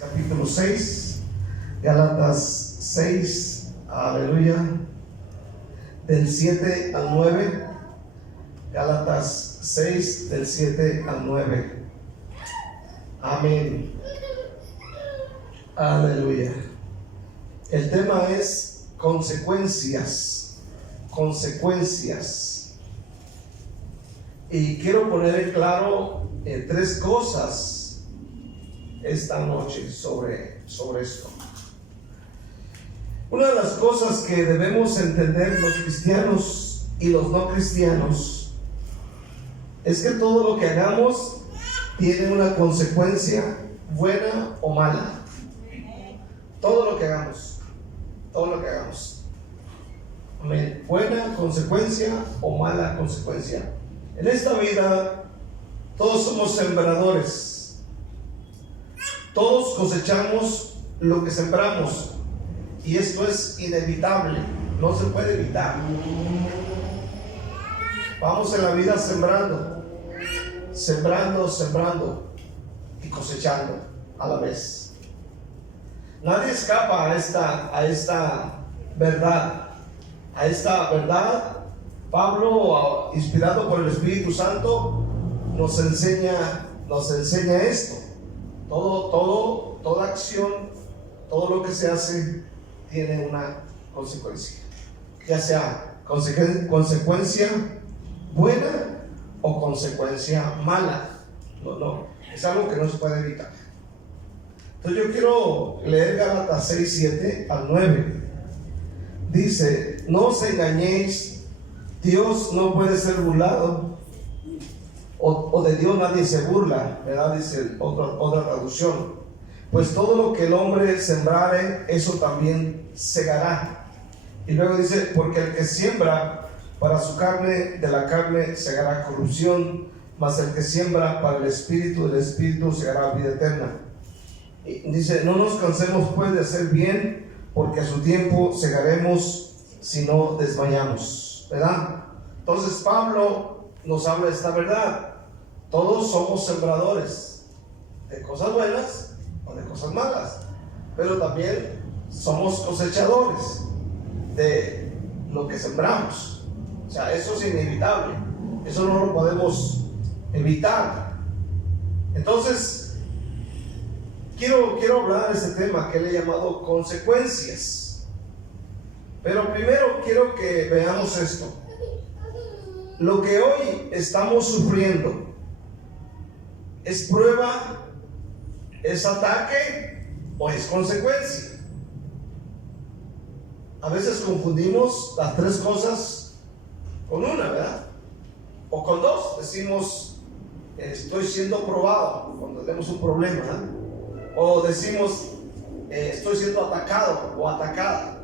Capítulo 6, Gálatas 6, aleluya, del 7 al 9, Gálatas 6, del 7 al 9, amén, aleluya. El tema es consecuencias, y quiero poner en claro tres cosas esta noche sobre esto. Una de las cosas que debemos entender los cristianos y los no cristianos es que todo lo que hagamos tiene una consecuencia buena o mala. Todo lo que hagamos. Amén. Buena consecuencia o mala consecuencia. En esta vida todos somos sembradores. Todos cosechamos lo que sembramos, y esto es inevitable, no se puede evitar. Vamos en la vida sembrando y cosechando a la vez. Nadie escapa a esta verdad. Pablo, inspirado por el Espíritu Santo, nos enseña esto. Toda acción, todo lo que se hace tiene una consecuencia, ya sea consecuencia buena o consecuencia mala. No, es algo que no se puede evitar. Entonces yo quiero leer Gálatas 6, 7 al 9. Dice: no os engañéis, Dios no puede ser burlado. O de Dios nadie se burla, ¿verdad? Dice otra traducción. Pues todo lo que el hombre sembrare, eso también segará. Y luego dice: porque el que siembra para su carne, de la carne segará corrupción, mas el que siembra para el espíritu, del espíritu segará vida eterna. Y dice: no nos cansemos pues de hacer bien, porque a su tiempo segaremos si no desmayamos, ¿verdad? Entonces Pablo nos habla de esta verdad. Todos somos sembradores de cosas buenas o de cosas malas, pero también somos cosechadores de lo que sembramos. O sea, eso es inevitable, eso no lo podemos evitar. Entonces quiero hablar de este tema que le he llamado consecuencias. Pero primero quiero que veamos esto. Lo que hoy estamos sufriendo ¿es prueba, es ataque o es consecuencia? A veces confundimos las tres cosas con una, ¿verdad? O con dos. Decimos estoy siendo probado cuando tenemos un problema, ¿verdad? O decimos estoy siendo atacado o atacada.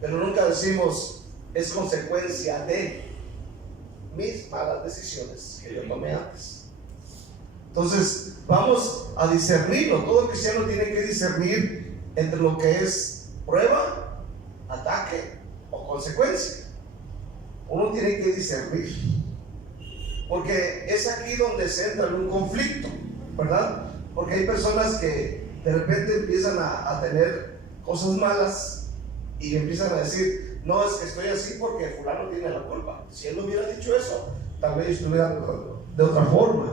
Pero nunca decimos es consecuencia de mis malas decisiones que yo tomé antes. Entonces vamos a discernirlo. Todo cristiano tiene que discernir entre lo que es prueba, ataque o consecuencia. Uno tiene que discernir, porque es aquí donde se entra en un conflicto, ¿verdad? Porque hay personas que de repente empiezan a tener cosas malas y empiezan a decir: no, es que estoy así porque fulano tiene la culpa. Si él no hubiera dicho eso, tal vez estuviera de otra forma,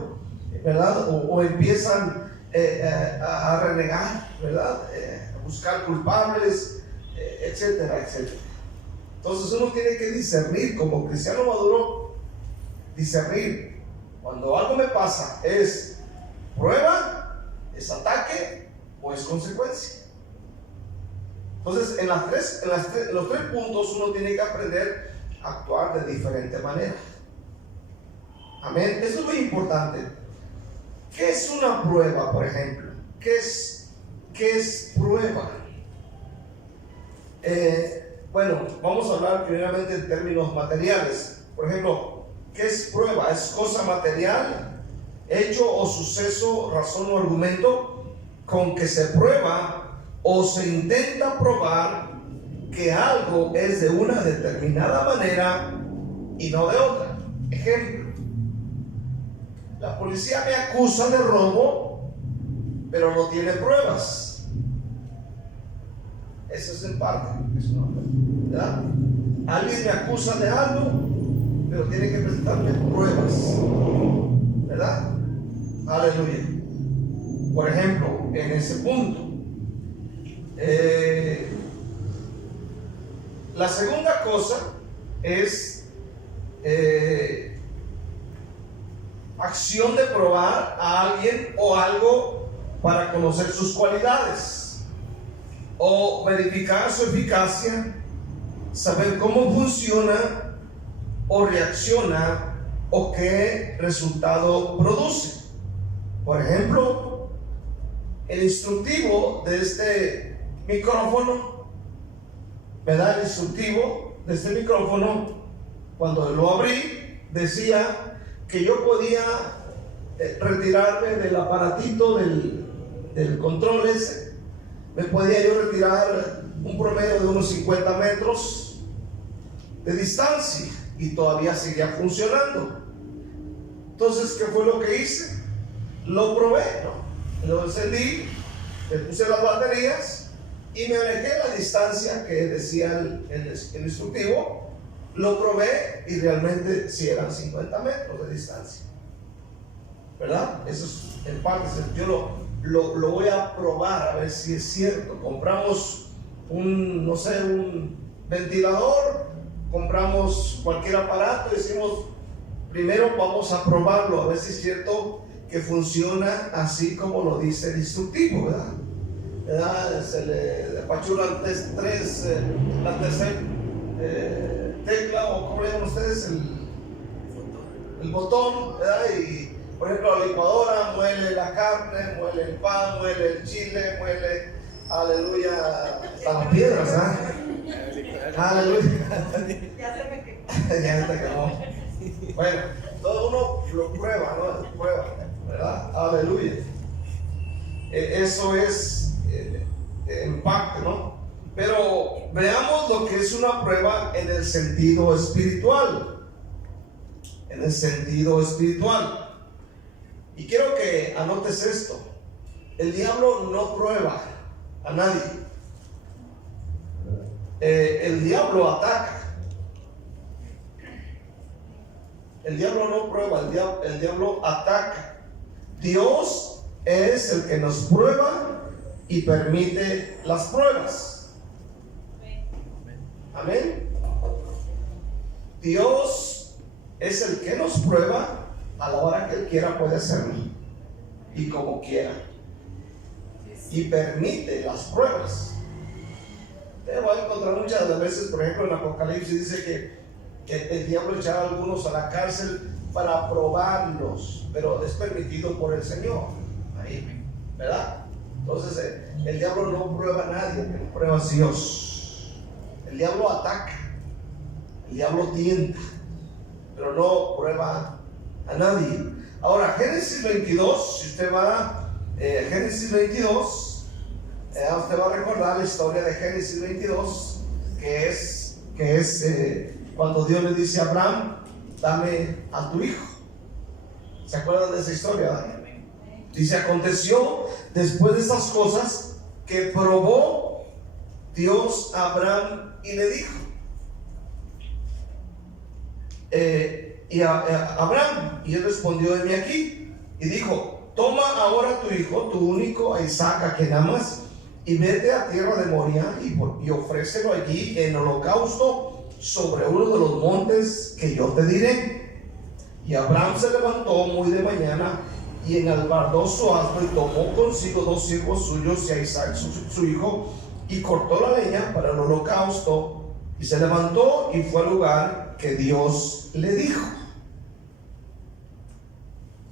¿verdad? O empiezan a renegar, ¿verdad? A buscar culpables, etcétera. Entonces uno tiene que discernir, como cristiano maduro, discernir. Cuando algo me pasa, ¿es prueba, es ataque o es consecuencia? Entonces en los tres puntos uno tiene que aprender a actuar de diferente manera. Amén. Esto es muy importante. ¿Qué es una prueba, por ejemplo? ¿Qué es prueba? Bueno, vamos a hablar primeramente en términos materiales. Por ejemplo, ¿qué es prueba? ¿Es cosa material, hecho o suceso, razón o argumento con que se prueba o se intenta probar que algo es de una determinada manera y no de otra? Ejemplo: la policía me acusa de robo, pero no tiene pruebas. Eso es en parte, ¿verdad? Alguien me acusa de algo, pero tiene que presentarme pruebas, ¿verdad? Aleluya. Por ejemplo, en ese punto, la segunda cosa es acción de probar a alguien o algo para conocer sus cualidades o verificar su eficacia, saber cómo funciona o reacciona o qué resultado produce. Por ejemplo, el instructivo de este micrófono, ¿verdad? El instructivo de este micrófono, cuando lo abrí, decía que yo podía retirarme del aparatito del control ese. Me podía yo retirar un promedio de unos 50 metros de distancia y todavía seguía funcionando. Entonces, ¿qué fue lo que hice? Lo probé, ¿no? Lo encendí, le puse las baterías y me alejé la distancia que decía el instructivo. Lo probé y realmente sí eran 50 metros de distancia, ¿verdad? Eso es en parte. Yo lo voy a probar a ver si es cierto. Compramos un ventilador, compramos cualquier aparato y decimos, primero vamos a probarlo a ver si es cierto que funciona así como lo dice el instructivo, ¿verdad? Se le apachuran la tercera tecla, o como le llaman ustedes, el botón, ¿verdad? Y por ejemplo la licuadora muele la carne, muele el pan, muele el chile, muele, aleluya, hasta las piedras, ¿verdad? Aleluya. Ya se quedó. Bueno, todo uno lo prueba, ¿no? Prueba, ¿verdad? Aleluya. Eso es en parte, ¿no? Pero veamos lo que es una prueba en el sentido espiritual. En el sentido espiritual. Y quiero que anotes esto. El diablo no prueba a nadie. El diablo ataca. El diablo no prueba, el diablo ataca. Dios es el que nos prueba y permite las pruebas. Amén. Dios es el que nos prueba a la hora que Él quiera, puede hacerlo y como quiera, y permite las pruebas. Te voy a encontrar muchas veces, por ejemplo, en Apocalipsis dice que el diablo echaba a algunos a la cárcel para probarlos, pero es permitido por el Señor. Ahí, ¿verdad? Entonces, el diablo no prueba a nadie, el que prueba es Dios. El diablo ataca, el diablo tienta, pero no prueba a nadie. Ahora, Génesis 22, si usted va a Génesis 22, usted va a recordar la historia de Génesis 22, que es cuando Dios le dice a Abraham, dame a tu hijo. ¿Se acuerdan de esa historia? Dice, aconteció después de estas cosas que probó Dios a Abraham y le dijo, y a Abraham, y él respondió, heme aquí, y dijo, toma ahora tu hijo, tu único, a Isaac, a quien amas, y vete a tierra de Moria y ofrécelo allí en holocausto sobre uno de los montes que yo te diré. Y Abraham se levantó muy de mañana y enalbardó su asno y tomó consigo 2 siervos suyos y a Isaac su hijo, y cortó la leña para el holocausto, y se levantó y fue al lugar que Dios le dijo.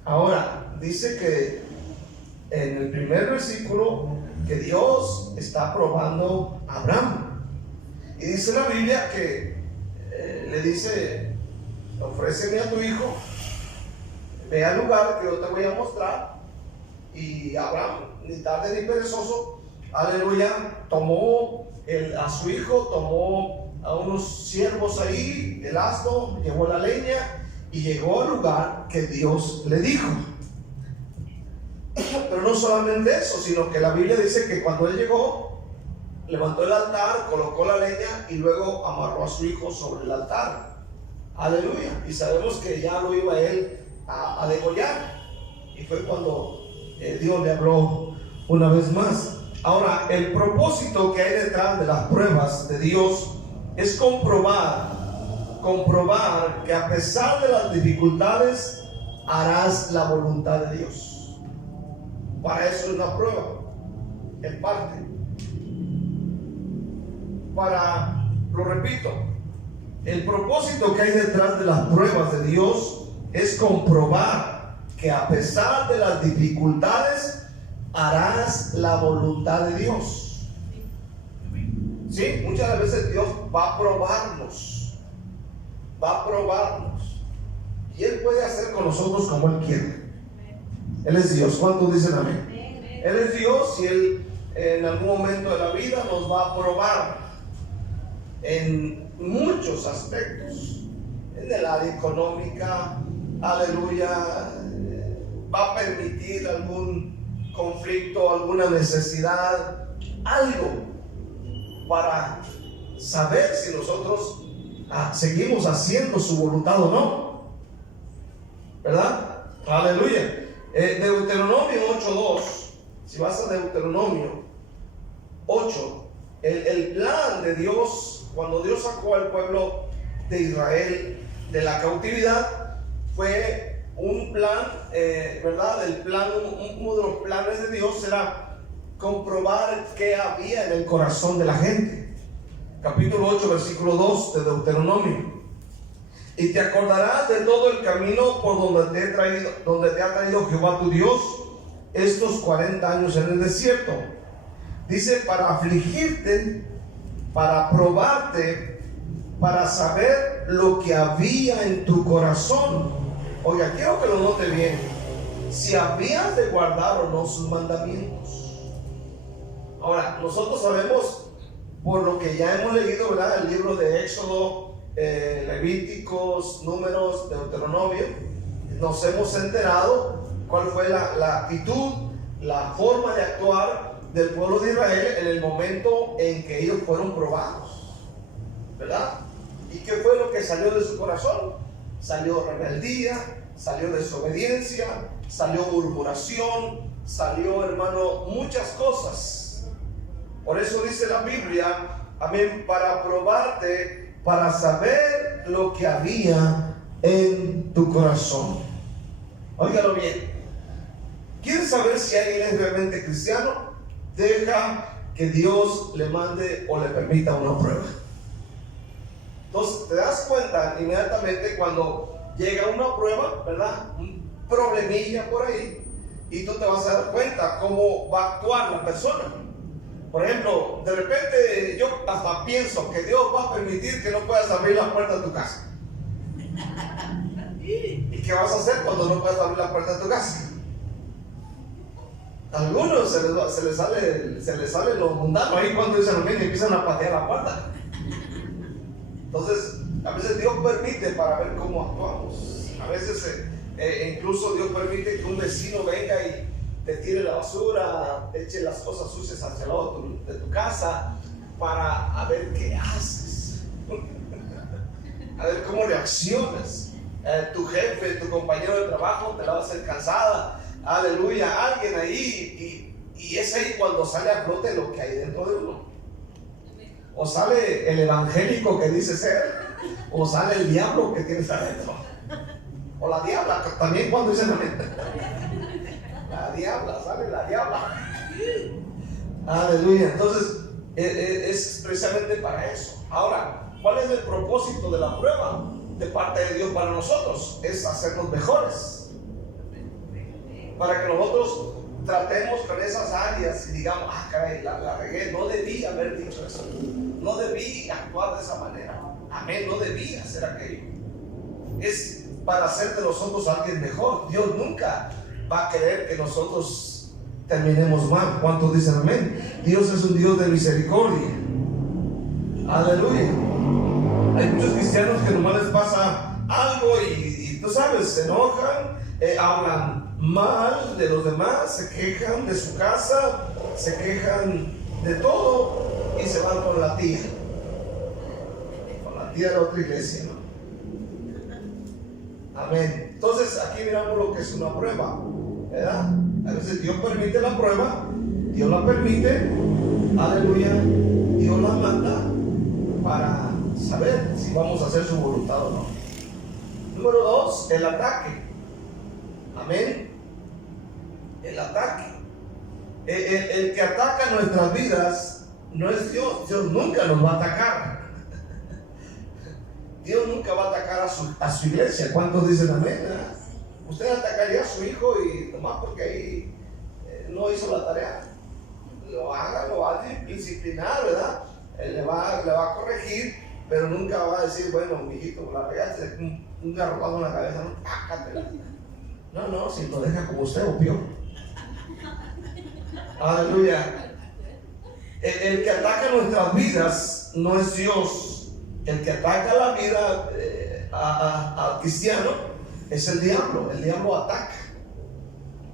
Ahora, dice que en el primer versículo que Dios está probando a Abraham, y dice la Biblia que le dice, ofréceme a tu hijo, ve al lugar que yo te voy a mostrar. Y Abraham, ni tarde ni perezoso, aleluya, tomó a su hijo, tomó a unos siervos ahí, el asno, llevó la leña y llegó al lugar que Dios le dijo. Pero no solamente eso, sino que la Biblia dice que cuando él llegó, levantó el altar, colocó la leña y luego amarró a su hijo sobre el altar. Aleluya. Y sabemos que ya lo iba él a degollar. Y fue cuando Dios le habló una vez más. Ahora, el propósito que hay detrás de las pruebas de Dios es comprobar que a pesar de las dificultades harás la voluntad de Dios. Para eso es una prueba, en parte. Lo repito, el propósito que hay detrás de las pruebas de Dios es comprobar que a pesar de las dificultades harás la voluntad de Dios. Sí, muchas veces Dios va a probarnos, y Él puede hacer con nosotros como Él quiere. Él es Dios. ¿Cuántos dicen amén? Él es Dios y Él en algún momento de la vida nos va a probar en muchos aspectos, en el área económica, aleluya, va a permitir algún conflicto, alguna necesidad, algo para saber si nosotros seguimos haciendo su voluntad o no, ¿verdad? Aleluya. Deuteronomio 8:2, si vas a Deuteronomio 8, el plan de Dios, cuando Dios sacó al pueblo de Israel de la cautividad, fue un plan, ¿verdad? Uno de los planes de Dios era comprobar qué había en el corazón de la gente. Capítulo 8, versículo 2 de Deuteronomio. Y te acordarás de todo el camino por donde te ha traído Jehová tu Dios estos 40 años en el desierto. Dice, para afligirte, para probarte, para saber lo que había en tu corazón. Oiga, quiero que lo note bien. Si habías de guardar o no sus mandamientos. Ahora, nosotros sabemos, por lo que ya hemos leído, ¿verdad?, el libro de Éxodo, Levíticos, Números, Deuteronomio, nos hemos enterado cuál fue la actitud, la forma de actuar del pueblo de Israel en el momento en que ellos fueron probados, ¿verdad? ¿Y qué fue lo que salió de su corazón? Salió rebeldía, salió desobediencia, salió murmuración, salió, hermano, muchas cosas. Por eso dice la Biblia, amén, para probarte, para saber lo que había en tu corazón. Óigalo bien. ¿Quieres saber si alguien es realmente cristiano? Deja que Dios le mande o le permita una prueba. Entonces te das cuenta inmediatamente cuando llega una prueba, ¿verdad? Un problemilla por ahí, y tú te vas a dar cuenta cómo va a actuar la persona. Por ejemplo, de repente yo hasta pienso que Dios va a permitir que no puedas abrir la puerta de tu casa. ¿Y qué vas a hacer cuando no puedas abrir la puerta de tu casa? A algunos se les sale lo mundano ahí cuando dicen amén y empiezan a patear la puerta. Entonces, a veces Dios permite para ver cómo actuamos. A veces incluso Dios permite que un vecino venga y te tire la basura, te eche las cosas sucias hacia el lado de tu casa para ver qué haces, a ver cómo reaccionas. Tu jefe, tu compañero de trabajo te la va a hacer cansada, aleluya, alguien ahí, y es ahí cuando sale a flote lo que hay dentro de uno. O sale el evangélico que dice ser, o sale el diablo que tienes adentro, o la diabla, también cuando dicen amén. La diabla, sale la diabla. Aleluya. Entonces, es precisamente para eso. Ahora, ¿cuál es el propósito de la prueba de parte de Dios para nosotros? Es hacernos mejores. Para que nosotros tratemos con esas áreas y digamos, caray, la regué, no debí haber dicho eso. No debí actuar de esa manera. Amén, no debí hacer aquello. Es para hacer de nosotros alguien mejor. Dios nunca va a querer que nosotros terminemos mal. ¿Cuántos dicen amén? Dios es un Dios de misericordia. Aleluya. Hay muchos cristianos que nomás les pasa algo y tú sabes, se enojan, hablan mal de los demás, se quejan de su casa, se quejan de todo y se van con la tía de la otra iglesia, ¿no? Amén. Entonces aquí miramos lo que es una prueba, ¿verdad? A veces Dios permite la prueba, Dios la permite, aleluya, Dios la manda para saber si vamos a hacer su voluntad o no. Número 2, el ataque. Amén. El ataque. El que ataca nuestras vidas no es Dios. Dios nunca nos va a atacar. Dios nunca va a atacar a su iglesia. ¿Cuántos dicen amén? Usted atacaría a su hijo y nomás porque ahí no hizo la tarea, lo va a disciplinar, ¿verdad? Le va a corregir, pero nunca va a decir, bueno, mijito, la regaste, un garrotazo en la cabeza, no, tácatela. No, si lo deja como usted, obvio. Aleluya. El que ataca nuestras vidas no es Dios. El que ataca la vida al cristiano es el diablo. El diablo ataca.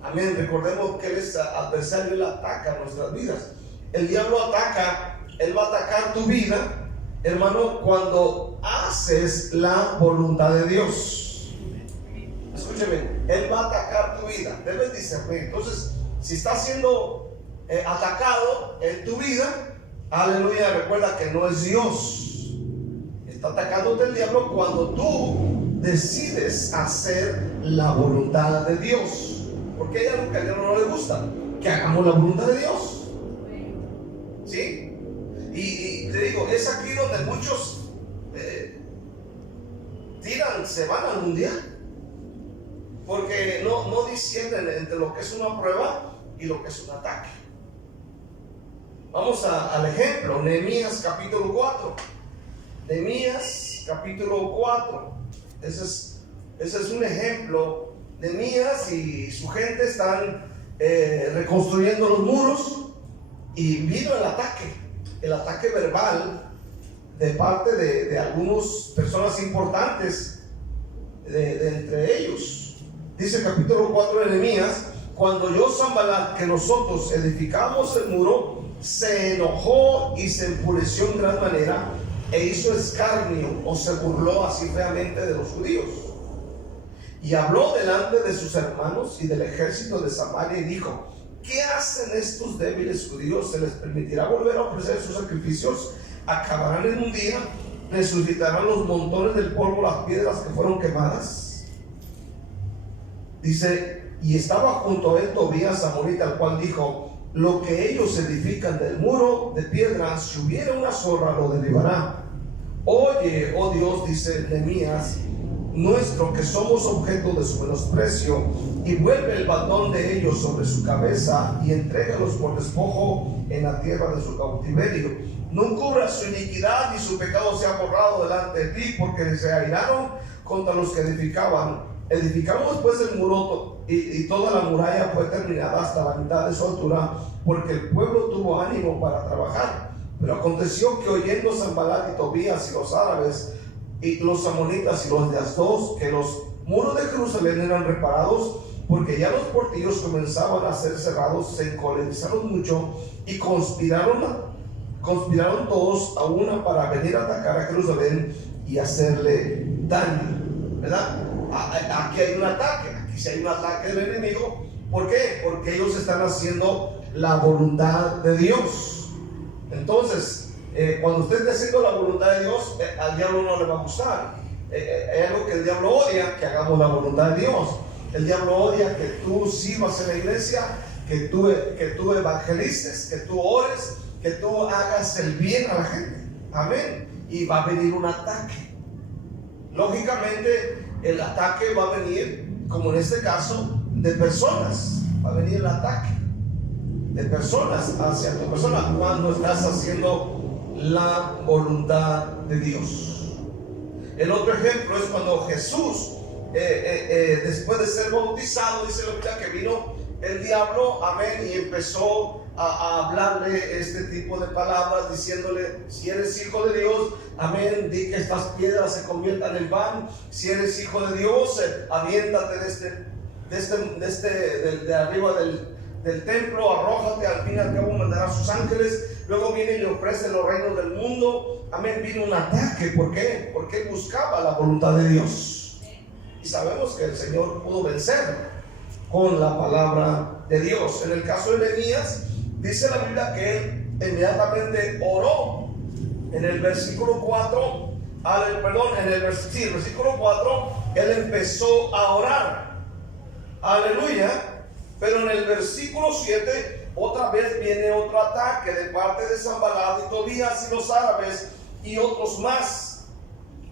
Amén. Recordemos que él es adversario, él ataca nuestras vidas. El diablo ataca, él va a atacar tu vida, hermano, cuando haces la voluntad de Dios. Escúcheme, él va a atacar tu vida. Debes discernir. Entonces, si estás siendo atacado en tu vida, aleluya, recuerda que no es Dios. Está atacándote el diablo cuando tú decides hacer la voluntad de Dios. Porque hay algo que al diablo no le gusta, que hagamos la voluntad de Dios. ¿Sí? Y te digo, es aquí donde muchos se van al mundial. Porque no disciernen entre lo que es una prueba y lo que es un ataque. Vamos al ejemplo, Nehemías capítulo 4. Nehemías capítulo 4. Ese es un ejemplo. Nehemías y su gente están reconstruyendo los muros y vino el ataque verbal de parte de algunas personas importantes de entre ellos. Dice el capítulo 4 de Nehemías: cuando oyó Sanballat que nosotros edificamos el muro, se enojó y se enfureció en gran manera e hizo escarnio o se burló así feamente de los judíos. Y habló delante de sus hermanos y del ejército de Samaria y dijo: ¿qué hacen estos débiles judíos? ¿Se les permitirá volver a ofrecer sus sacrificios? ¿Acabarán en un día? ¿Resucitarán los montones del polvo, las piedras que fueron quemadas? Dice: y estaba junto a él Tobías amorita, al cual dijo: lo que ellos edifican del muro de piedra, si hubiera una zorra lo derribará. Oye, oh Dios, dice Nehemías nuestro, que somos objeto de su menosprecio, y vuelve el baldón de ellos sobre su cabeza y entrégalos por despojo en la tierra de su cautiverio. No cubra su iniquidad ni su pecado sea borrado delante de ti, porque se airaron contra los que edificaban. Edificamos pues el muro y toda la muralla fue terminada hasta la mitad de su altura, porque el pueblo tuvo ánimo para trabajar. Pero aconteció que oyendo Sanballat y Tobías y los árabes y los amonitas y los de Asdod que los muros de Jerusalén eran reparados, porque ya los portillos comenzaban a ser cerrados, se encolerizaron mucho y conspiraron todos a una para venir a atacar a Jerusalén y hacerle daño, ¿verdad? Aquí hay un ataque, aquí sí hay un ataque del enemigo. ¿Por qué? Porque ellos están haciendo la voluntad de Dios. Entonces, cuando usted esté haciendo la voluntad de Dios, al diablo no le va a gustar. Hay algo que el diablo odia, que hagamos la voluntad de Dios. El diablo odia que tú sirvas en la iglesia, que tú evangelices, que tú ores, que tú hagas el bien a la gente. Amén. Y va a venir un ataque. Lógicamente, el ataque va a venir, como en este caso, de personas. Va a venir el ataque de personas hacia tu persona cuando estás haciendo la voluntad de Dios. El otro ejemplo es cuando Jesús, después de ser bautizado, dice la Biblia que vino el diablo, amén, y empezó a hablarle este tipo de palabras, diciéndole: si eres hijo de Dios, amén, di que estas piedras se conviertan en pan. Si eres hijo de Dios, aviéntate de arriba del templo, arrójate, al fin y al cabo mandará a sus ángeles. Luego viene y le ofrece los reinos del mundo. Amén, vino un ataque. ¿Por qué? Porque él buscaba la voluntad de Dios. Y sabemos que el Señor pudo vencer con la palabra de Dios. En el caso de Nehemías, dice la Biblia que él inmediatamente oró. En el versículo 4, en el versículo 4, él empezó a orar. Aleluya. Pero en el versículo 7, otra vez viene otro ataque de parte de Sanbalat y Tobías y los árabes y otros más.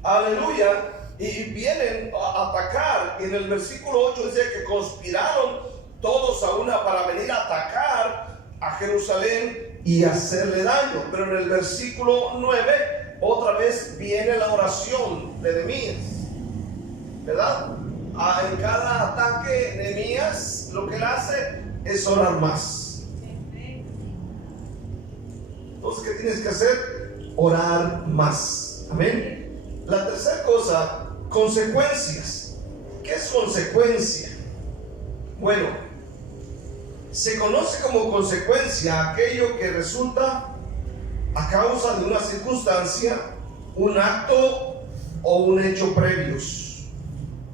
Aleluya. Y vienen a atacar. Y en el versículo 8 dice que conspiraron todos a una para venir a atacar a Jerusalén y hacerle daño. Pero en el versículo 9 otra vez viene la oración de Nehemías, ¿verdad? En cada ataque Nehemías lo que él hace es orar más. Entonces, ¿qué tienes que hacer? Orar más. Amén. La tercera cosa, consecuencias. ¿Qué es consecuencia? Bueno, se conoce como consecuencia aquello que resulta a causa de una circunstancia, un acto o un hecho previos.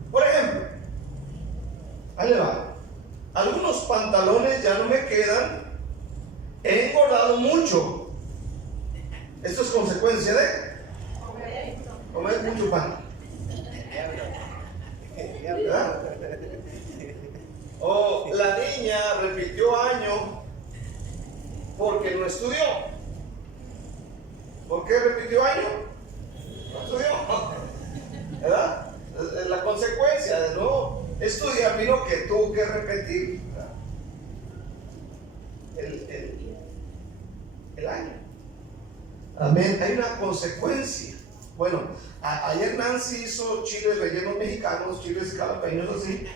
Por ejemplo, ahí le va. Algunos pantalones ya no me quedan. He engordado mucho. Esto es consecuencia de comer mucho pan, ¿verdad? O la niña repitió año porque no estudió. ¿Por qué repitió año? No estudió, ¿verdad? La consecuencia de no estudiar vino que tuvo que repetir el año. Amén. Hay una consecuencia. Bueno, ayer Nancy hizo chiles rellenos mexicanos, chiles jalapeños así,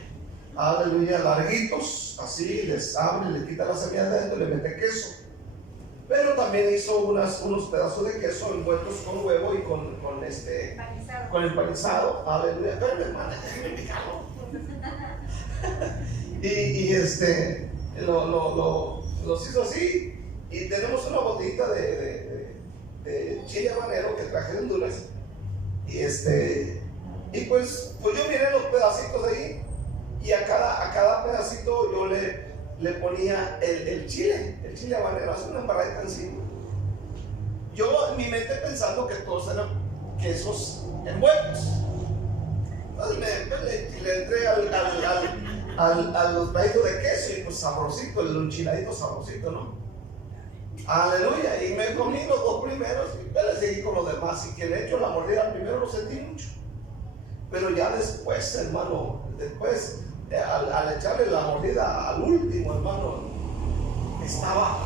aleluya, larguitos, así, les abre, le quita la semilla de adentro, le mete queso. Pero también hizo unos pedazos de queso envueltos con huevo y con el empanizado. Aleluya. Pero hermana, déjeme picarlo. Los hizo así. Y tenemos una botita de chile habanero que traje de Honduras. Y pues yo miré los pedacitos ahí. Y a cada pedacito yo le ponía el chile habanero, hace una embarradita encima. Yo en mi mente pensando que todos eran quesos envueltos. Entonces le entré a los pedazos de queso y pues sabrosito, el enchiladito sabrosito, ¿no? Aleluya. Y me comí los dos primeros y le seguí con los demás. Y que le echo la mordida primero lo sentí mucho. Pero ya después, hermano, al echarle la mordida al último, hermano, estaba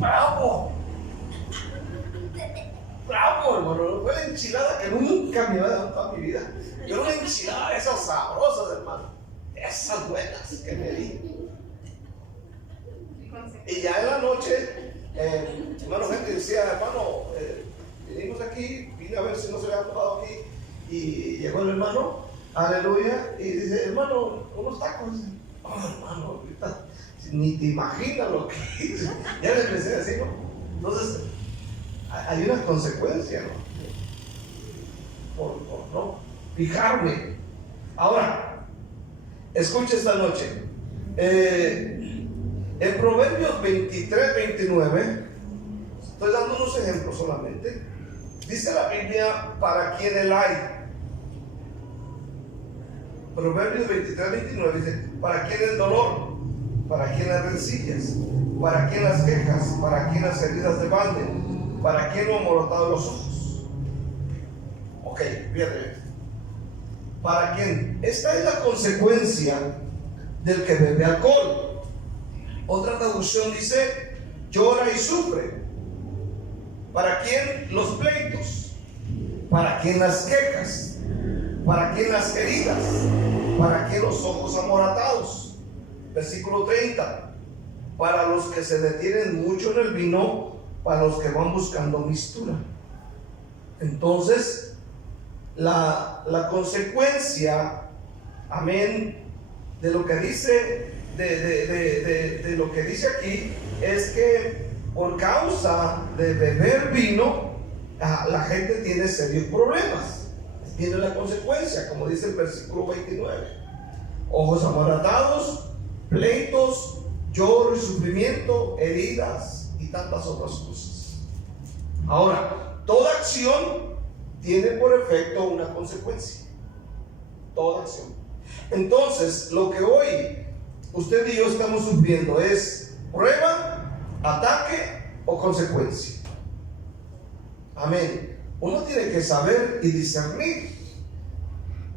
bravo, hermano. Fue la enchilada que nunca me había dado en toda mi vida. Yo una enchilada de esas sabrosas, hermano, esas buenas que me di. Y ya en la noche, hermano, gente decía, hermano, vinimos aquí, vine a ver si no se había tocado aquí. Y llegó el hermano, aleluya, y dice, hermano, unos tacos. Oh, hermano, ahorita ni te imaginas lo que hice. Ya le empecé a decir, ¿no? Entonces, hay una consecuencia, ¿no? Por no fijarme. Ahora, escuche esta noche. En Proverbios 23-29, estoy dando unos ejemplos solamente. Dice la Biblia, ¿para quién el hay? Proverbios 23-29 dice, ¿para quién el dolor? ¿Para quién las rencillas? ¿Para quién las quejas? ¿Para quién las heridas de balde? ¿Para quién lo amorotado los ojos? Ok, fíjate. ¿Para quién? Esta es la consecuencia del que bebe alcohol. Otra traducción dice, llora y sufre. ¿Para quién los pleitos? ¿Para quién las quejas? ¿Para quién las heridas? ¿Para quién los ojos amoratados? Versículo 30. Para los que se detienen mucho en el vino, para los que van buscando mistura. Entonces, la consecuencia, amén, de lo que dice, de lo que dice aquí, es que por causa de beber vino, la gente tiene serios problemas. Viene la consecuencia, como dice el versículo 29: ojos amoratados, pleitos, lloro y sufrimiento, heridas y tantas otras cosas. Ahora, toda acción tiene por efecto una consecuencia. Toda acción. Entonces, lo que hoy usted y yo estamos sufriendo es prueba, ataque o consecuencia. Amén. Uno tiene que saber y discernir,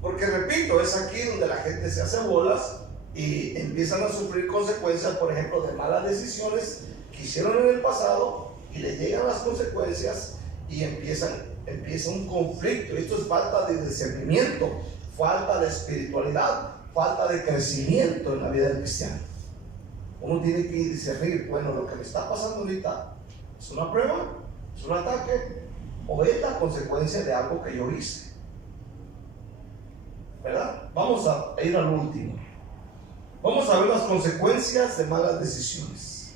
porque repito, es aquí donde la gente se hace bolas y empiezan a sufrir consecuencias, por ejemplo, de malas decisiones que hicieron en el pasado, y les llegan las consecuencias y empieza un conflicto. Esto es falta de discernimiento, falta de espiritualidad, falta de crecimiento en la vida del cristiano. Uno tiene que discernir, bueno, lo que me está pasando ahorita es una prueba, es un ataque, o es la consecuencia de algo que yo hice, ¿verdad? Vamos a ir al último. Vamos a ver las consecuencias de malas decisiones.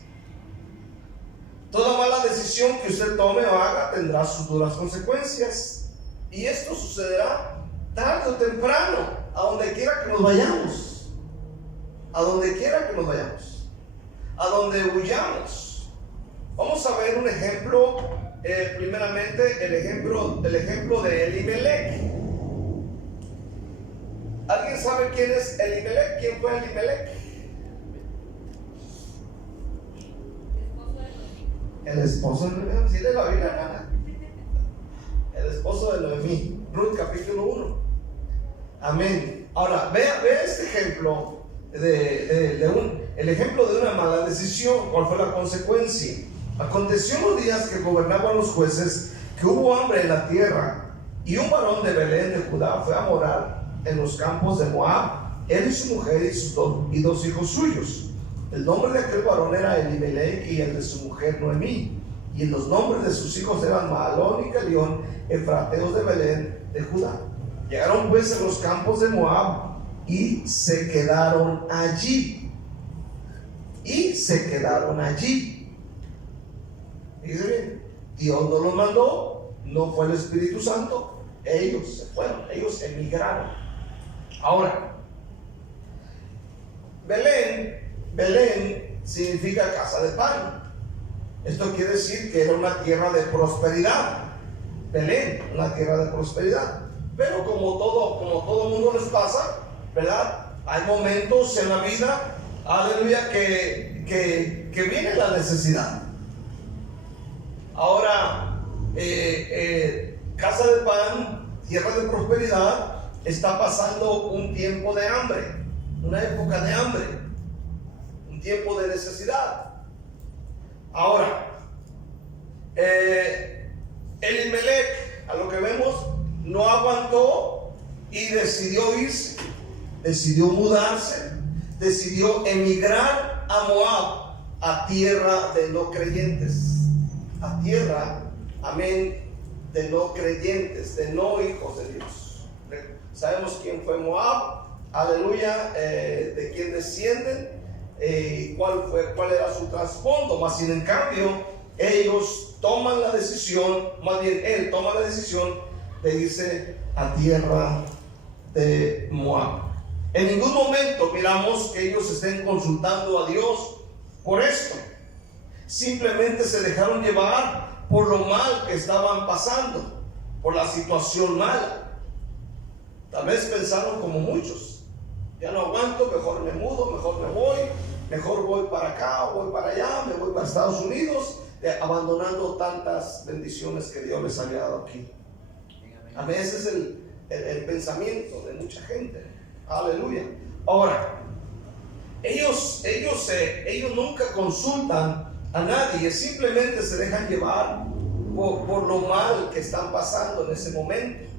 Toda mala decisión que usted tome o haga tendrá sus duras consecuencias, y esto sucederá tarde o temprano, a donde quiera que nos vayamos, a donde quiera que nos vayamos, a donde huyamos. Vamos a ver un ejemplo, primeramente el ejemplo de Elimelech. ¿Alguien sabe quién es Elimelech? ¿Quién fue Elimelech? El esposo de Noemí. ¿Sí de la Biblia, hermana? El esposo de Noemí. Ruth capítulo 1. Amén. Ahora, vea este ejemplo el ejemplo de una mala decisión. ¿Cuál fue la consecuencia? Aconteció en los días que gobernaban los jueces que hubo hambre en la tierra, y un varón de Belén de Judá fue a morar en los campos de Moab, él y su mujer y dos hijos suyos. El nombre de aquel varón era Elimelech, y el de su mujer Noemí, y los nombres de sus hijos eran Mahalón y Calión, efrateos de Belén de Judá. Llegaron pues a los campos de Moab y se quedaron allí. Dice bien, Dios no los mandó, no fue el Espíritu Santo, ellos se fueron, ellos emigraron. Ahora, Belén significa casa de pan. Esto quiere decir que era una tierra de prosperidad. Belén, una tierra de prosperidad. Pero como todo mundo les pasa, ¿verdad? Hay momentos en la vida, aleluya, que viene la necesidad. Ahora, casa de pan, tierra de prosperidad, está pasando un tiempo de hambre, una época de hambre, un tiempo de necesidad. Ahora, Elimelech, a lo que vemos, no aguantó y decidió irse, decidió mudarse, decidió emigrar a Moab, a tierra de no creyentes, a tierra, amén, de no creyentes, de no hijos de Dios. Sabemos quién fue Moab, aleluya, de quién descienden, cuál era su trasfondo. Mas sin en cambio, ellos toman la decisión, más bien él toma la decisión de irse a tierra de Moab. En ningún momento miramos que ellos estén consultando a Dios por esto. Simplemente se dejaron llevar por lo mal que estaban pasando, por la situación mala. Tal vez pensaron como muchos: ya no aguanto, mejor me mudo, mejor me voy, mejor voy para acá, voy para allá, me voy para Estados Unidos, abandonando tantas bendiciones que Dios les había dado aquí. A veces es el pensamiento de mucha gente. Aleluya. Ahora, ellos nunca consultan a nadie, simplemente se dejan llevar por lo mal que están pasando en ese momento.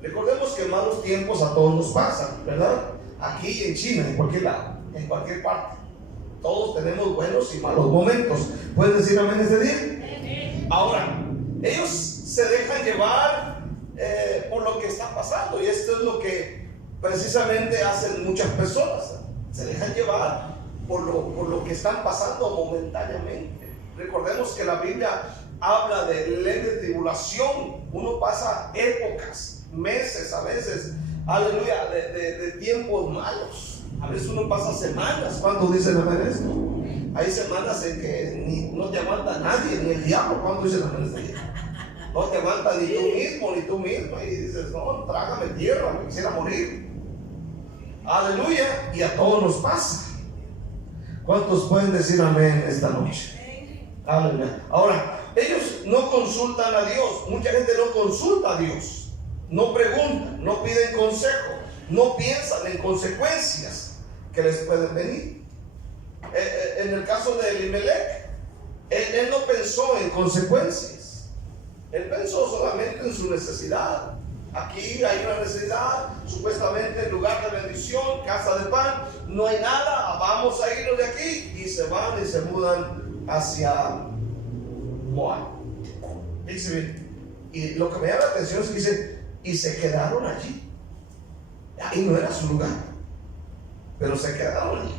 Recordemos que malos tiempos a todos nos pasan, ¿verdad? Aquí en China, en cualquier lado, en cualquier parte. Todos tenemos buenos y malos momentos. ¿Puedes decir amén este día? Ahora, ellos se dejan llevar por lo que está pasando, y esto es lo que precisamente hacen muchas personas. Se dejan llevar por lo que están pasando momentáneamente. Recordemos que la Biblia habla de leve tribulación. Uno pasa épocas, meses, a veces, aleluya, de tiempos malos. A veces uno pasa semanas. ¿Cuántos dicen amén esto? Hay semanas en que no te aguanta nadie, ni el diablo. ¿Cuántos dicen amén esto? No te aguanta ni tú mismo. Y dices, no, trágame tierra, me quisiera morir. Aleluya. Y a todos nos pasa. ¿Cuántos pueden decir amén esta noche? Aleluya. Ahora, ellos no consultan a Dios. Mucha gente no consulta a Dios. No preguntan, no piden consejo, no piensan en consecuencias que les pueden venir. En el caso de Elimelech, él no pensó en consecuencias. Él pensó solamente en su necesidad. Aquí hay una necesidad, supuestamente lugar de bendición, casa de pan, no hay nada, vamos a irnos de aquí. Y se van y se mudan hacia Moab. Dice bien, y lo que me llama la atención es que dice, y se quedaron allí. Ahí no era su lugar, pero se quedaron allí.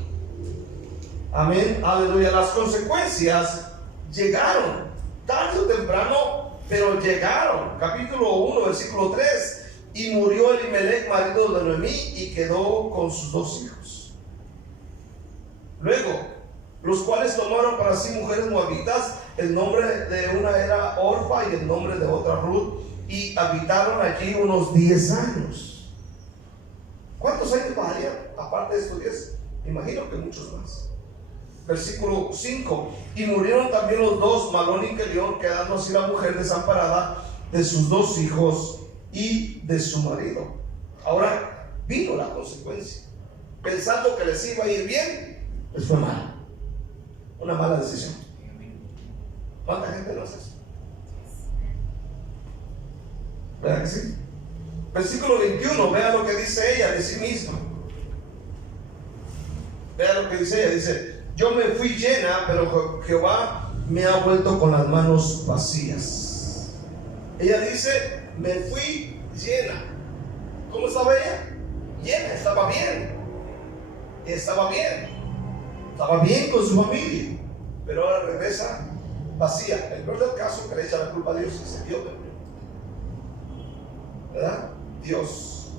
Amén, aleluya. Las consecuencias llegaron, tarde o temprano, pero llegaron. Capítulo 1, versículo 3. Y murió Elimelech, marido de Noemí, y quedó con sus 2 hijos. Luego, los cuales tomaron para sí mujeres moabitas. El nombre de una era Orfa y el nombre de otra Ruth, y habitaron allí unos 10 años. ¿Cuántos años pasarían aparte de estos 10? Imagino que muchos más. Versículo 5. Y murieron también los 2, Malón y Kelión, quedando así la mujer desamparada de sus 2 hijos y de su marido. Ahora vino la consecuencia. Pensando que les iba a ir bien, les fue mal. Una mala decisión. ¿Cuánta gente no hace eso? ¿Verdad que sí? Versículo 21, vea lo que dice ella de sí misma. Vea lo que dice ella, dice: yo me fui llena, pero Jehová me ha vuelto con las manos vacías. Ella dice, me fui llena. ¿Cómo estaba ella? Llena, estaba bien. Estaba bien con su familia, pero ahora regresa vacía. El peor del caso que le echa la culpa a Dios es Dios, ¿verdad? Dios.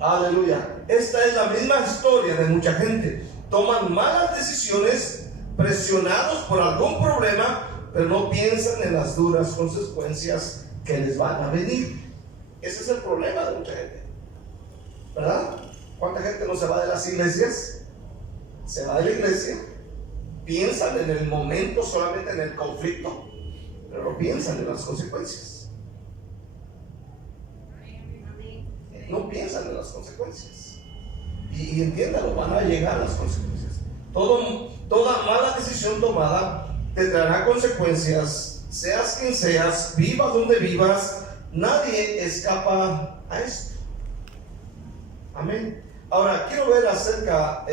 Aleluya. Esta es la misma historia de mucha gente. Toman malas decisiones, presionados por algún problema, pero no piensan en las duras consecuencias que les van a venir. Ese es el problema de mucha gente, ¿verdad? ¿Cuánta gente no se va de las iglesias? Se va de la iglesia, piensan en el momento, solamente en el conflicto, pero no piensan en las consecuencias. No piensan en las consecuencias. Y entiéndalo, van a llegar las consecuencias. Toda mala decisión tomada te traerá consecuencias, seas quien seas, vivas donde vivas. Nadie escapa a esto. Amén. Ahora quiero ver acerca,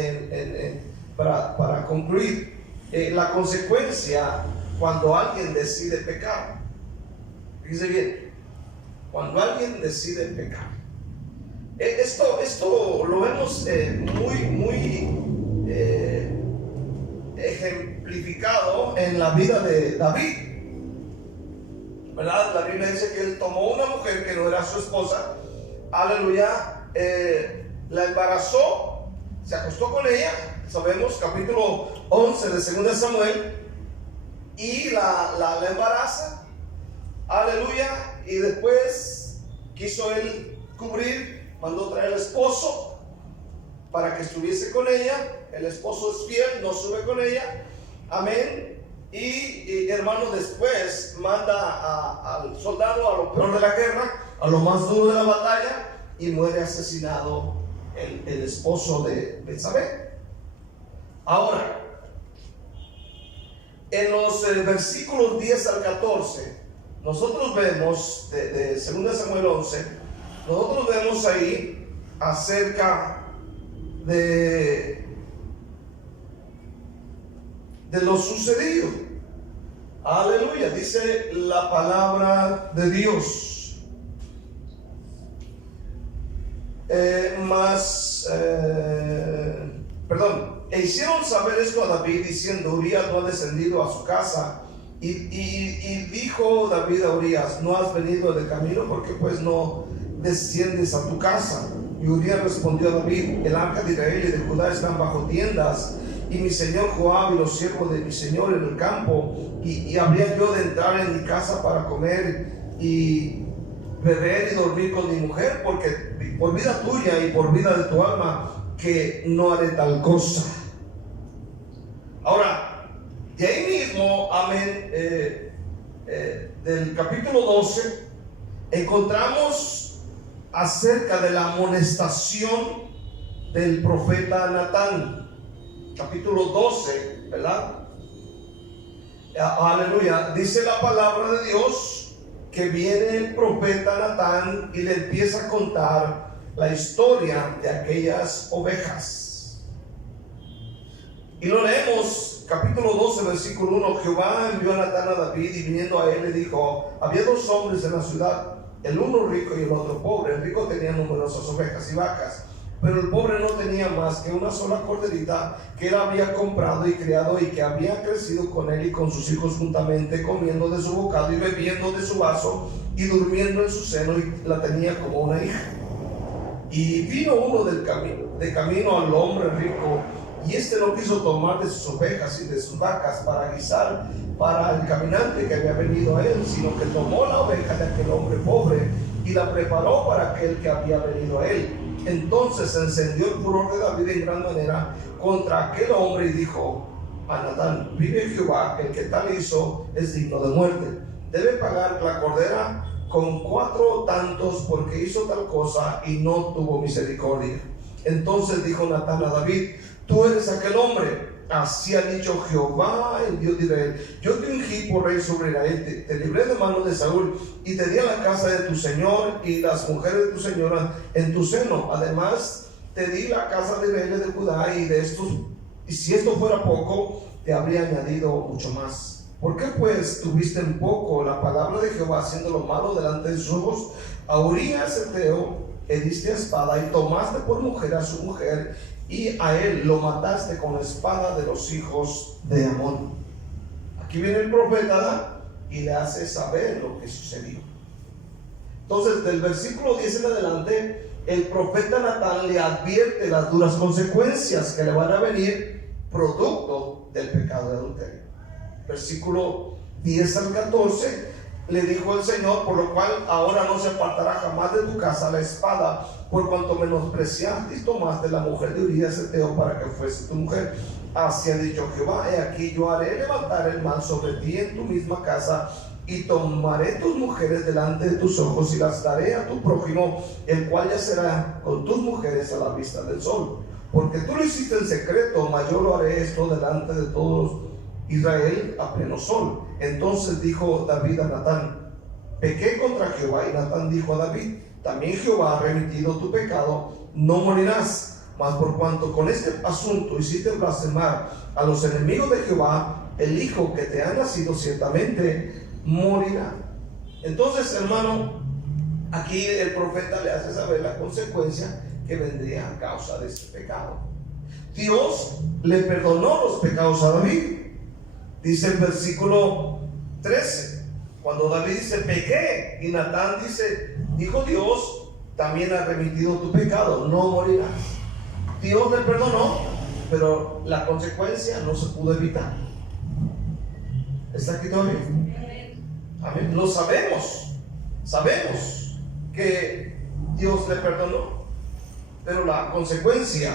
para concluir, la consecuencia cuando alguien decide pecar. Fíjense bien, cuando alguien decide pecar. Esto lo vemos muy ejemplificado en la vida de David, ¿verdad? La Biblia dice que él tomó una mujer que no era su esposa, aleluya, la embarazó, se acostó con ella, sabemos, capítulo 11 de 2 Samuel, y la embaraza, aleluya, y después quiso él cubrir. Mandó traer al esposo para que estuviese con ella. El esposo es fiel, no sube con ella. Amén. Y hermano, después manda al soldado a lo peor de la guerra, a lo más duro de la batalla, y muere asesinado el esposo de Betsabé. Ahora, en los versículos 10 al 14, nosotros vemos de 2 Samuel 11. Nosotros vemos ahí acerca de lo sucedido. Aleluya, dice la palabra de Dios. E hicieron saber esto a David, diciendo: Urías no ha descendido a su casa. Y dijo David a Urías: ¿no has venido de camino? ¿Por qué pues no desciendes a tu casa? Y Urías respondió a David: el arca de Israel y de Judá están bajo tiendas, y mi señor Joab y los siervos de mi señor en el campo, y habría yo de entrar en mi casa para comer y beber y dormir con mi mujer, porque por vida tuya y por vida de tu alma que no haré tal cosa. Ahora, de ahí mismo, amén, del capítulo 12 encontramos acerca de la amonestación del profeta Natán. Capítulo 12, ¿verdad? Aleluya. Dice la palabra de Dios que viene el profeta Natán y le empieza a contar la historia de aquellas ovejas. Y lo leemos, capítulo 12, versículo 1. Jehová envió a Natán a David, y viniendo a él le dijo: había dos hombres en la ciudad, el uno rico y el otro pobre. El rico tenía numerosas ovejas y vacas, pero el pobre no tenía más que una sola corderita que él había comprado y criado, y que había crecido con él y con sus hijos juntamente, comiendo de su bocado y bebiendo de su vaso y durmiendo en su seno, y la tenía como una hija. Y vino uno de camino al hombre rico, y éste no quiso tomar de sus ovejas y de sus vacas para guisar para el caminante que había venido a él, sino que tomó la oveja de aquel hombre pobre y la preparó para aquel que había venido a él. Entonces se encendió el furor de David en gran manera contra aquel hombre, y dijo a Natán: vive Jehová, que el que tal hizo es digno de muerte. Debe pagar la cordera con 4 tantos, porque hizo tal cosa y no tuvo misericordia. Entonces dijo Natán a David: tú eres aquel hombre. Así ha dicho Jehová, el Dios de Israel: yo te ungí por rey sobre Israel, te libré de manos de Saúl, y te di a la casa de tu señor y las mujeres de tu señora en tu seno. Además te di la casa de Israel y de Judá, y si esto fuera poco, te habría añadido mucho más. ¿Por qué pues tuviste en poco la palabra de Jehová, haciendo lo malo delante de sus ojos? A Urías Heteo heriste a espada, y tomaste por mujer a su mujer, y a él lo mataste con la espada de los hijos de Amón. Aquí viene el profeta y le hace saber lo que sucedió. Entonces, del versículo 10 en adelante, el profeta Natán le advierte las duras consecuencias que le van a venir producto del pecado de adulterio. Versículo 10 al 14, le dijo el Señor: por lo cual ahora no se apartará jamás de tu casa la espada, por cuanto menospreciaste y tomaste la mujer de Urías Heteo para que fuese tu mujer. Así ha dicho Jehová: he aquí yo haré levantar el mal sobre ti en tu misma casa, y tomaré tus mujeres delante de tus ojos, y las daré a tu prójimo, el cual yacerá con tus mujeres a la vista del sol. Porque tú lo hiciste en secreto, mas yo lo haré esto delante de todos Israel a pleno sol. Entonces dijo David a Natán: pequé contra Jehová. Y Natán dijo a David: también Jehová ha remitido tu pecado, no morirás. Mas por cuanto con este asunto hiciste blasfemar a los enemigos de Jehová, el hijo que te ha nacido ciertamente morirá. Entonces, hermano, aquí el profeta le hace saber la consecuencia que vendría a causa de este pecado. Dios le perdonó los pecados a David. Dice el versículo 13, cuando David dice pequé, y Natán dice: dijo Dios, también ha remitido tu pecado, no morirás. Dios le perdonó, pero la consecuencia no se pudo evitar. ¿Está aquí todavía? Amén. Lo sabemos que Dios le perdonó, pero la consecuencia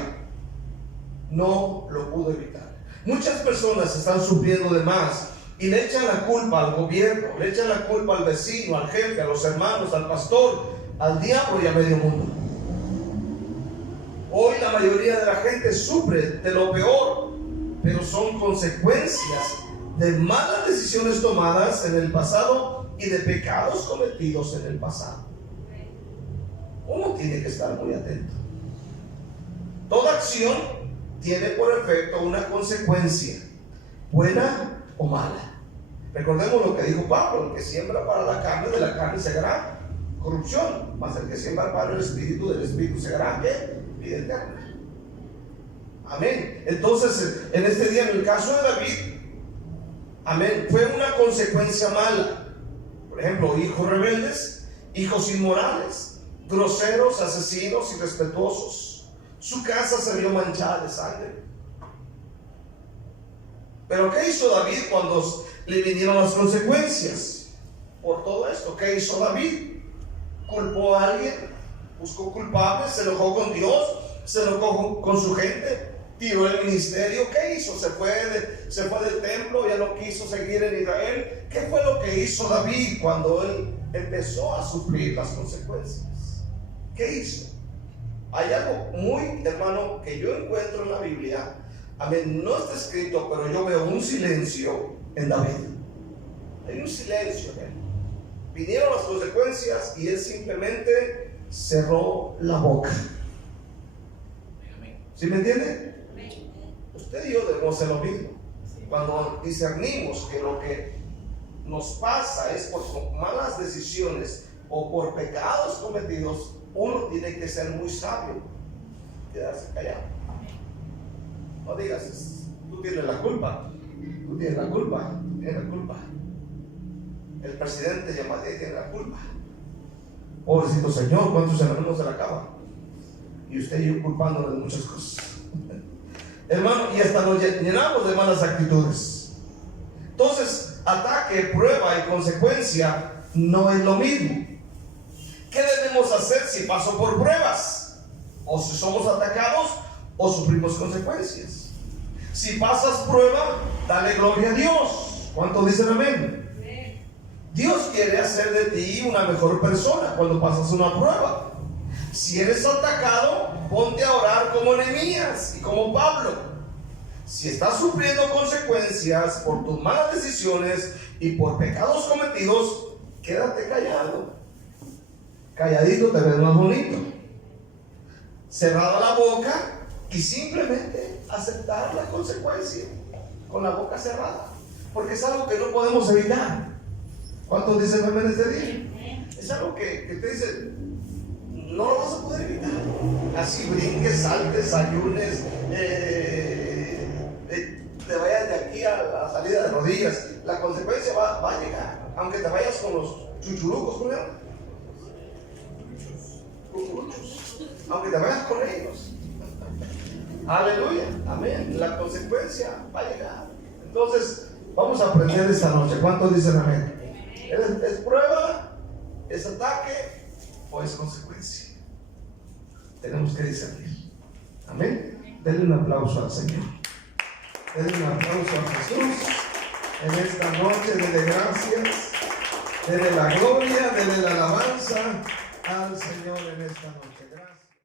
no lo pudo evitar. Muchas personas están sufriendo de más y le echan la culpa al gobierno, le echan la culpa al vecino, al jefe, a los hermanos, al pastor, al diablo y a medio mundo. Hoy la mayoría de la gente sufre de lo peor, pero son consecuencias de malas decisiones tomadas en el pasado y de pecados cometidos en el pasado. Uno tiene que estar muy atento. Toda acción tiene por efecto una consecuencia, buena o mala. Recordemos lo que dijo Pablo: el que siembra para la carne, de la carne segará. corrupción, mas el que siembra para el Espíritu, del Espíritu será ¿qué? Vida eterna. Amén. Entonces, en este día, en el caso de David, amén, fue una consecuencia mala. Por ejemplo, hijos rebeldes, hijos inmorales, groseros, asesinos, irrespetuosos. Su casa se vio manchada de sangre. Pero ¿qué hizo David cuando le vinieron las consecuencias por todo esto? ¿Qué hizo David? ¿Culpó a alguien? ¿Buscó culpables? ¿Se enojó con Dios? ¿Se enojó con su gente? ¿Tiró el ministerio? ¿Qué hizo? ¿Se fue del templo? ¿Ya no quiso seguir en Israel? ¿Qué fue lo que hizo David cuando él empezó a sufrir las consecuencias? ¿Qué hizo? Hay algo muy, hermano, que yo encuentro en la Biblia. Amén, no está escrito, pero yo veo un silencio en David. Hay un silencio en él. Vinieron las consecuencias y él simplemente cerró la boca. ¿Sí me entiende? Usted y yo debemos hacer lo mismo. Cuando discernimos que lo que nos pasa es por malas decisiones o por pecados cometidos, uno tiene que ser muy sabio, quedarse callado. No digas, tú tienes la culpa, tú tienes la culpa, tienes la culpa. El presidente Yamatei tiene la culpa. Pobrecito señor, ¿cuántos hermanos se la acaban? Y usted y yo culpándole de muchas cosas. Hermano, y hasta nos llenamos de malas actitudes. Entonces, ataque, prueba y consecuencia no es lo mismo. ¿Qué debemos hacer si paso por pruebas? O si somos atacados o sufrimos consecuencias. Si pasas prueba, dale gloria a Dios. ¿Cuántos dicen amén? Dios quiere hacer de ti una mejor persona cuando pasas una prueba. Si eres atacado, ponte a orar como Nehemías y como Pablo. Si estás sufriendo consecuencias por tus malas decisiones y por pecados cometidos, quédate callado. Calladito te ves más bonito. Cerrada la boca y simplemente aceptar la consecuencia con la boca cerrada, porque es algo que no podemos evitar. ¿Cuántos dicen amén este día? Es algo que te dice, no lo vas a poder evitar. Así brinques, saltes, ayunes, te vayas de aquí a la salida de rodillas, la consecuencia va a llegar, aunque te vayas con los chuchurucos, ¿cómo se llama? Aunque te vayas con ellos. Aleluya, amén. La consecuencia va a llegar. Entonces, vamos a aprender esta noche. ¿Cuántos dicen amén? ¿Es prueba? ¿Es ataque? ¿O es consecuencia? Tenemos que discernir. Amén. Denle un aplauso al Señor. Denle un aplauso a Jesús. En esta noche, denle gracias. Denle la gloria, denle la alabanza al Señor en esta noche. Gracias.